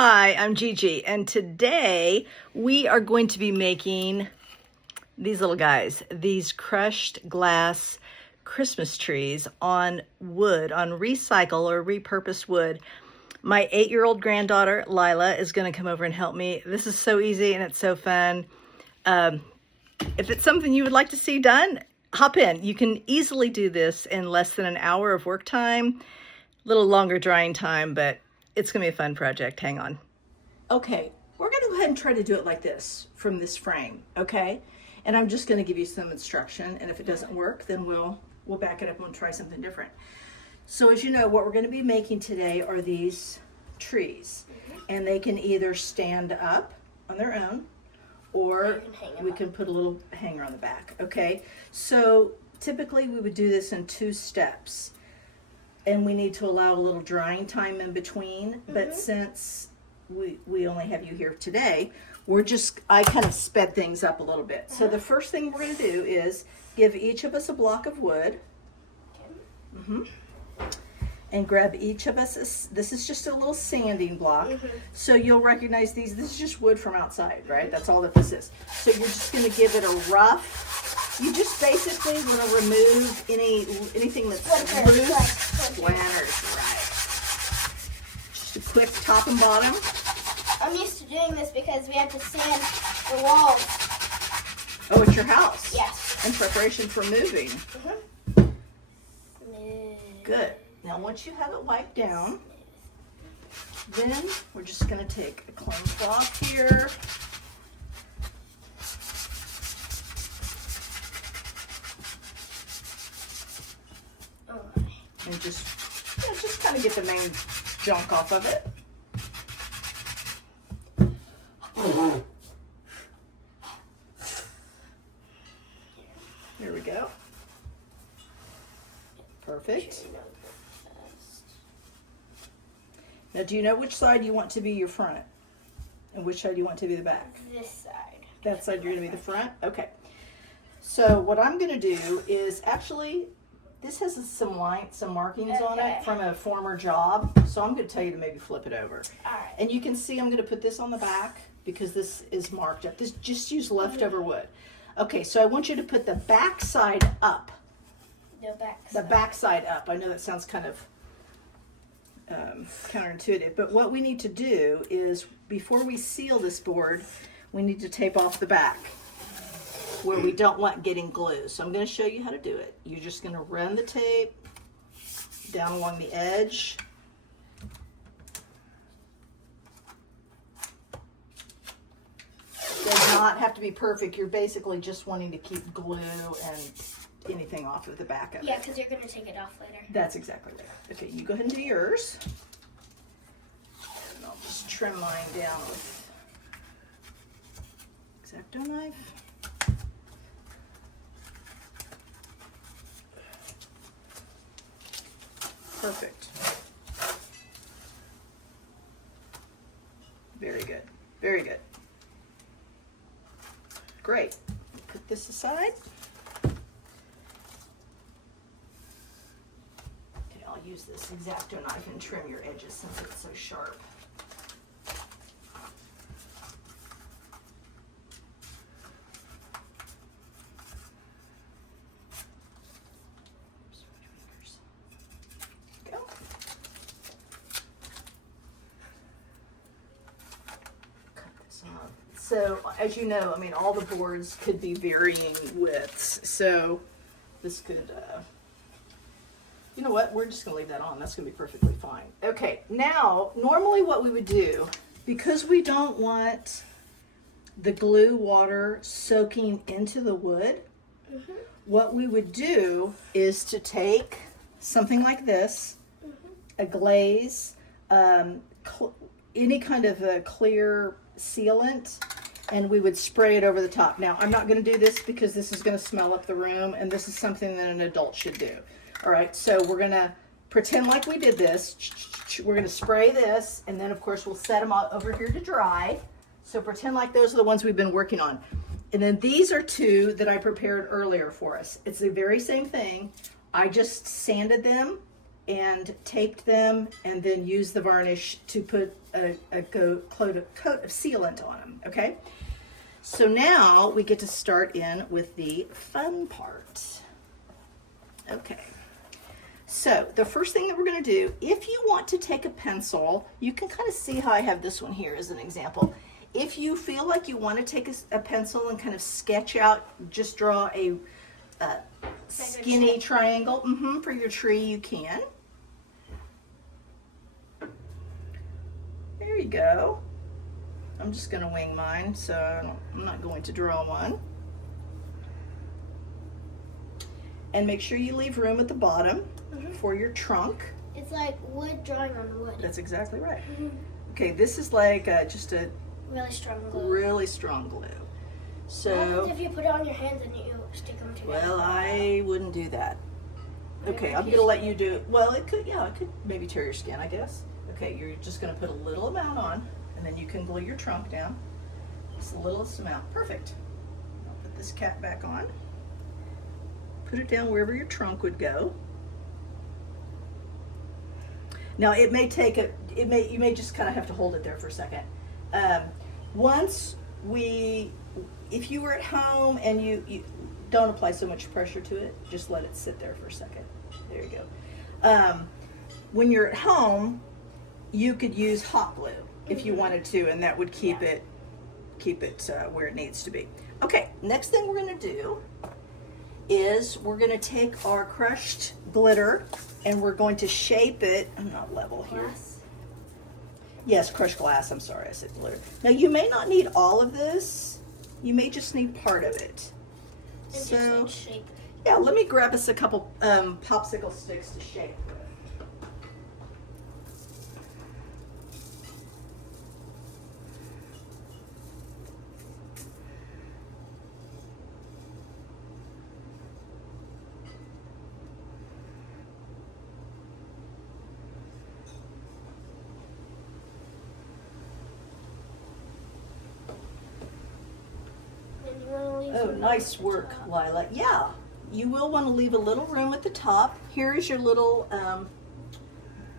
Hi, I'm Gigi, and today we are going to be making these little guys, these crushed glass Christmas trees on wood, on recycle or repurposed wood. My 8-year-old granddaughter, Lyla, is going to come over and help me. This is so easy and it's so fun. If it's something you would like to see done, hop in. You can easily do this in less than an hour of work time, a little longer drying time, but it's going to be a fun project. Hang on. Okay, we're going to go ahead and try to do it like this from this frame, okay? And I'm just going to give you some instruction, and if it doesn't work, then we'll back it up and try something different. So as you know, what we're going to be making today are these trees, and they can either stand up on their own, or we can put a little hanger on the back, okay? So typically we would do this in 2 steps. And we need to allow a little drying time in between, but since we only have you here today, I kind of sped things up a little bit. So the first thing we're going to do is give each of us a block of wood. And grab each of us, this is just a little sanding block. So you'll recognize these, this is just wood from outside, right? That's all that this is. So you're just going to give it a rough, you just basically want to remove anything that's loose. Splinters, right. Just a quick top and bottom. I'm used to doing this because we have to sand the walls. Oh, it's your house? Yes. In preparation for moving. Good. Now once you have it wiped down, then we're just going to take a clean cloth here. And just kind of get the main junk off of it. There we go. Perfect. Now, do you know which side you want to be your front? And which side you want to be the back? This side. That side you're going to be the front? Okay. So what I'm going to do is actually, this has some markings on it from a former job. So I'm going to tell you to maybe flip it over. All right. And you can see I'm going to put this on the back because this is marked up. This just use leftover wood. Okay, so I want you to put the back side up. The back side up. I know that sounds kind of counterintuitive, but what we need to do is before we seal this board, we need to tape off the back where we don't want getting glue. So I'm going to show you how to do it. You're just going to run the tape down along the edge. It does not have to be perfect. You're basically just wanting to keep glue and anything off of the back of it. Yeah, because you're going to take it off later. That's exactly right. Okay, you go ahead and do yours. And I'll just trim mine down with X-Acto knife. Perfect. Very good. Very good. Great. Put this aside. Okay, I'll use this X-Acto knife and trim your edges since it's so sharp. So, as you know, I mean, all the boards could be varying widths. So, this could, you know what? We're just going to leave that on. That's going to be perfectly fine. Okay, now, normally what we would do, because we don't want the glue water soaking into the wood, what we would do is to take something like this, a glaze, any kind of a clear sealant, and we would spray it over the top. Now, I'm not going to do this because this is going to smell up the room, and this is something that an adult should do. All right, so we're going to pretend like we did this. We're going to spray this, and then, of course, we'll set them all over here to dry. So pretend like those are the ones we've been working on. And then these are 2 that I prepared earlier for us. It's the very same thing. I just sanded them and taped them, and then used the varnish to put a coat of sealant on them, okay? So now we get to start in with the fun part. Okay. So the first thing that we're going to do, if you want to take a pencil, you can kind of see how I have this one here as an example. If you feel like you want to take a pencil and kind of sketch out, just draw a skinny triangle for your tree, you can. There you go. I'm just going to wing mine, so I'm not going to draw one. And make sure you leave room at the bottom for your trunk. It's like wood drawing on wood. That's exactly right. Okay, this is like just a really strong glue. Really strong glue. So what happens if you put it on your hands and you stick them together? Well, I wouldn't do that. Okay, I'm gonna let you do it. Well, it could maybe tear your skin, I guess. Okay, you're just gonna put a little amount on, and then you can glue your trunk down. Just the littlest amount. Perfect. I'll put this cap back on. Put it down wherever your trunk would go. Now it may take you may just kind of have to hold it there for a second. If you were at home and you don't apply so much pressure to it, just let it sit there for a second. There you go. When you're at home, you could use hot glue if you wanted to, and that would keep it where it needs to be. Okay, next thing we're going to do is we're going to take our crushed glitter and we're going to shape it. I'm not level here. Glass? Yes, crushed glass. I'm sorry, I said glitter. Now you may not need all of this. You may just need part of it. And So, just like shape. yeah, let me grab us a couple popsicle sticks to shape with. Oh, nice work, Lyla. Yeah, you will want to leave a little room at the top. Here is your little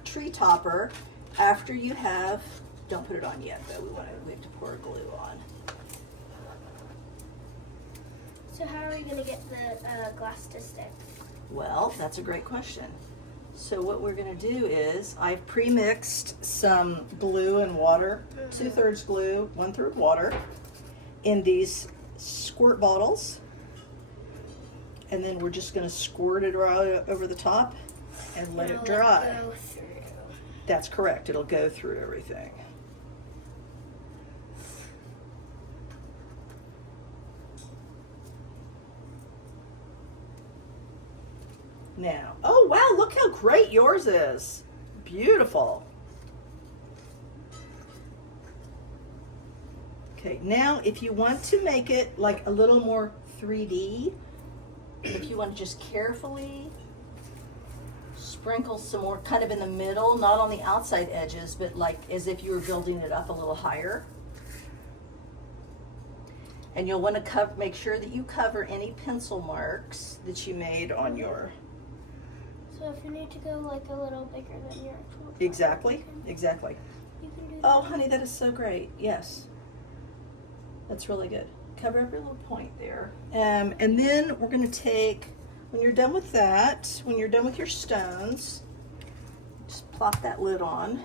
tree topper. After you have, don't put it on yet though, we have to pour glue on. So how are we going to get the glass to stick? Well, that's a great question. So what we're going to do is I've pre-mixed some glue and water, 2/3 glue, 1/3 water, in these squirt bottles, and then we're just going to squirt it right over the top and let it dry. Go through. That's correct. It'll go through everything. Now, oh wow, look how great yours is. Beautiful. Okay, now if you want to make it like a little more 3D, if you want to just carefully sprinkle some more kind of in the middle, not on the outside edges, but like as if you were building it up a little higher. And you'll want to make sure that you cover any pencil marks that you made on your... So if you need to go like a little bigger than your actual... Exactly, exactly. You can do that. Oh, honey, that is so great. Yes. That's really good. Cover up your little point there. And then we're going to take, when you're done with that, when you're done with your stones, just plop that lid on.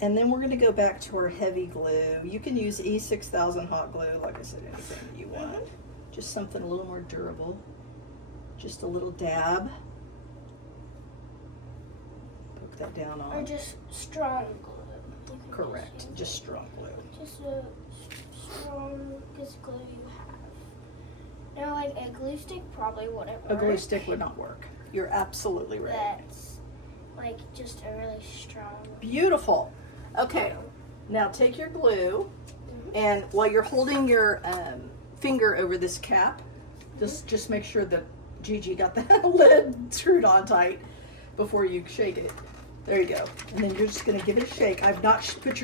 And then we're going to go back to our heavy glue. You can use E6000 hot glue, like I said, anything that you want. Just something a little more durable. Just a little dab. Poke that down on. Or just strong glue. You can Correct. use Just strong glue. Just the strongest glue you have. Now, like a glue stick probably wouldn't work. A glue stick would not work. You're absolutely right. That's like just a really strong. Beautiful. Okay, now take your glue, and while you're holding your finger over this cap, just make sure that Gigi got the lid screwed on tight before you shake it. There you go. And then you're just going to give it a shake. I've not put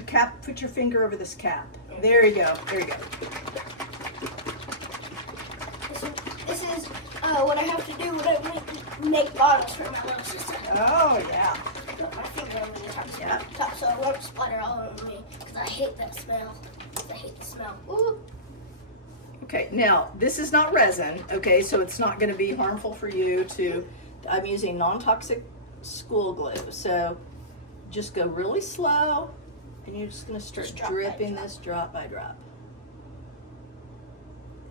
your finger over this cap. There you go. There you go. This is what I have to do when I make bottles for my little sister. Oh, yeah. Put my finger on the top, Yeah. top so it won't splatter all over me. Because I hate that smell. I hate the smell. Ooh. Okay, now this is not resin, okay, so it's not going to be harmful for you to, I'm using non-toxic school glue, so just go really slow and you're just going to start Just drop by dripping drop. this drop by drop.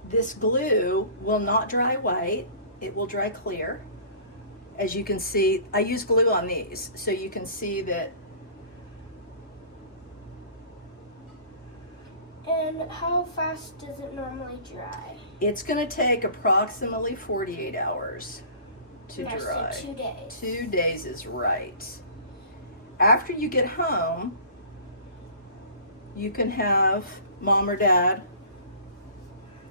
This glue will not dry white, it will dry clear. As you can see, I use glue on these, so you can see that. And how fast does it normally dry? It's going to take approximately 48 hours to Yes, dry. so 2 days. 2 days is right. After you get home, you can have mom or dad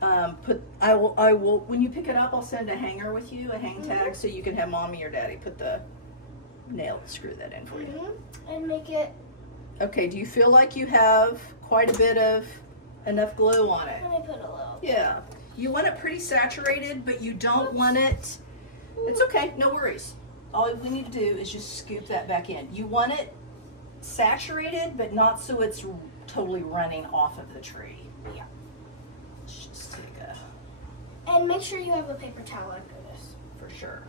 I will when you pick it up, I'll send a hanger with you, a hang tag, so you can have mommy or daddy put the screw that in for you. And make it. Okay, do you feel like you have quite a bit of enough glue on it? Let me put a little. Yeah. You want it pretty saturated, but you don't want it. It's okay, no worries. All we need to do is just scoop that back in. You want it saturated, but not so it's totally running off of the tree. Yeah. Let's just take a, And make sure you have a paper towel under this. for sure.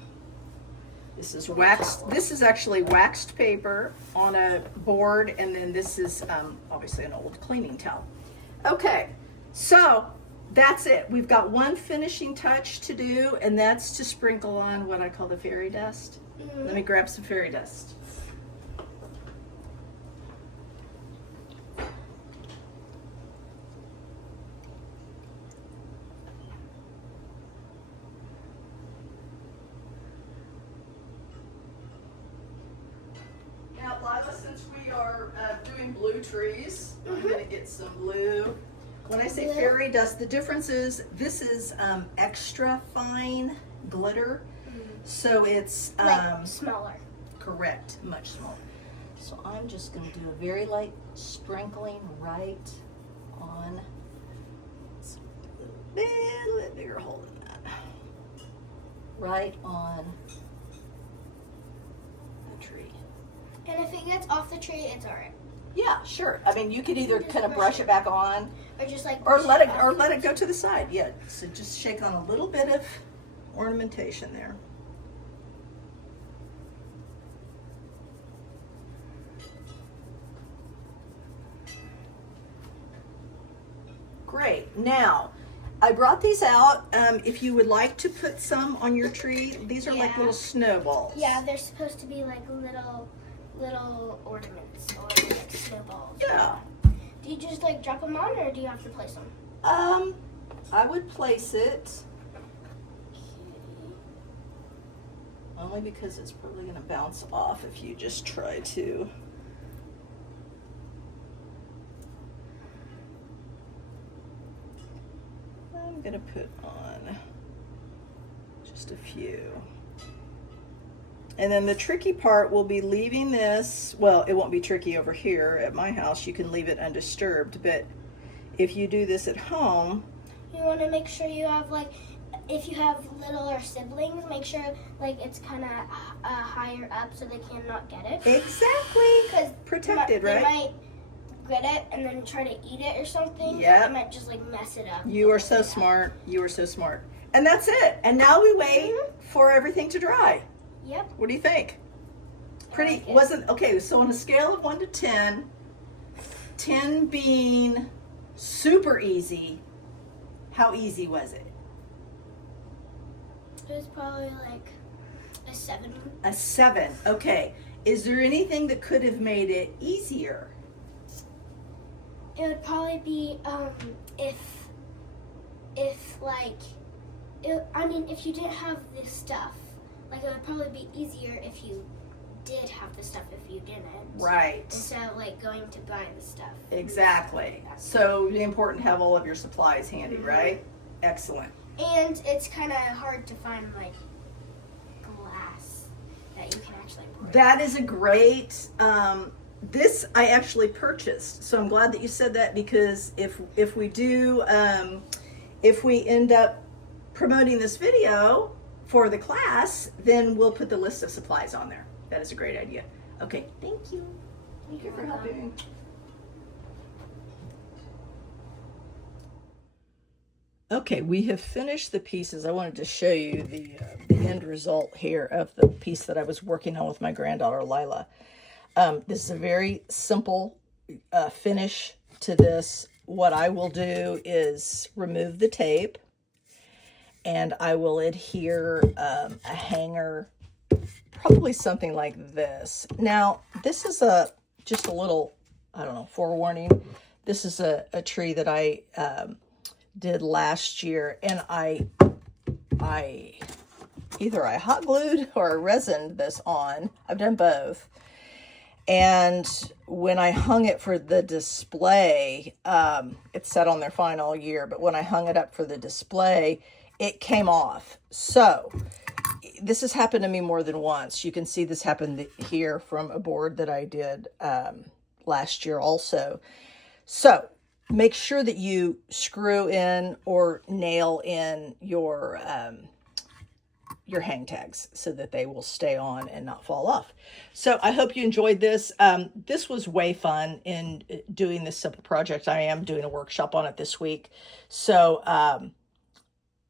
This is waxed. This is actually waxed paper on a board, and then this is obviously an old cleaning towel. Okay, so that's it. We've got one finishing touch to do, and that's to sprinkle on what I call the fairy dust. Let me grab some fairy dust. Now, Lyla, since we are doing blue trees, I'm going to get some blue. When I say fairy dust, the difference is this is extra fine glitter, so it's Like smaller. correct, much smaller. So I'm just going to do a very light sprinkling right on. It's a little bit bigger hole than that. Right on the tree. And if it gets off the tree, it's alright. Yeah, sure. I mean, you could either Just kind of brush brush it back on, Or just like. or push let it back. go to the side. Yeah. So just shake on a little bit of ornamentation there. Great. Now, I brought these out. If you would like to put some on your tree, these are like Yeah. little snowballs. Yeah, they're supposed to be like little ornaments or like snowballs. Yeah. Do you just like drop them on, or do you have to place them? I would place it only because it's probably going to bounce off if you just try to. I'm going to put on just a few. And then the tricky part will be leaving this, well, it won't be tricky over here at my house. You can leave it undisturbed, but if you do this at home, You want to make sure you have like, if you have littler siblings, make sure like it's kind of higher up so they cannot get it. exactly, Because protected, they right? might get it and then try to eat it or something. Yep. They might just like mess it up. You are so smart. You are so smart. And that's it. And now we wait for everything to dry. Yep. What do you think? Pretty, like it. wasn't, okay, so on a scale of 1 to 10, 10 being super easy, how easy was it? It was probably like a 7. A 7. Okay. Is there anything that could have made it easier? It would probably be if like if you didn't have this stuff, like it would probably be easier if you did have the stuff if you didn't. Right. Instead of like going to buy the stuff. Exactly. So it's important to have all of your supplies handy, right? Excellent. And it's kind of hard to find like glass that you can actually break. That is a great. This I actually purchased, so I'm glad that you said that, because if we do, if we end up promoting this video, for the class, then we'll put the list of supplies on there. That is a great idea. Okay, thank you. Thank you for helping. Okay, we have finished the pieces. I wanted to show you the end result here of the piece that I was working on with my granddaughter, Lyla. This is a very simple finish to this. What I will do is remove the tape, and I will adhere a hanger, probably something like this. Now, this is just a little, I don't know, forewarning. This is a tree that I did last year, and I either I hot glued or I resined this on. I've done both. And when I hung it for the display, it sat on there fine all year, but when I hung it up for the display, it came off. So this has happened to me more than once. You can see this happened here from a board that I did last year also. So make sure that you screw in or nail in your hang tags so that they will stay on and not fall off. So I hope you enjoyed this. This was way fun in doing this simple project. I am doing a workshop on it this week. So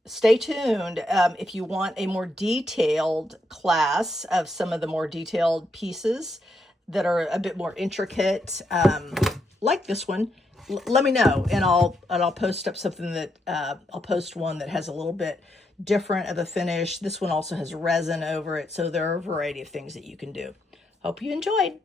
stay tuned. If you want a more detailed class of some of the more detailed pieces that are a bit more intricate, like this one, let me know, and I'll post up something that I'll post one that has a little bit different of a finish. This one also has resin over it, so there are a variety of things that you can do. Hope you enjoyed.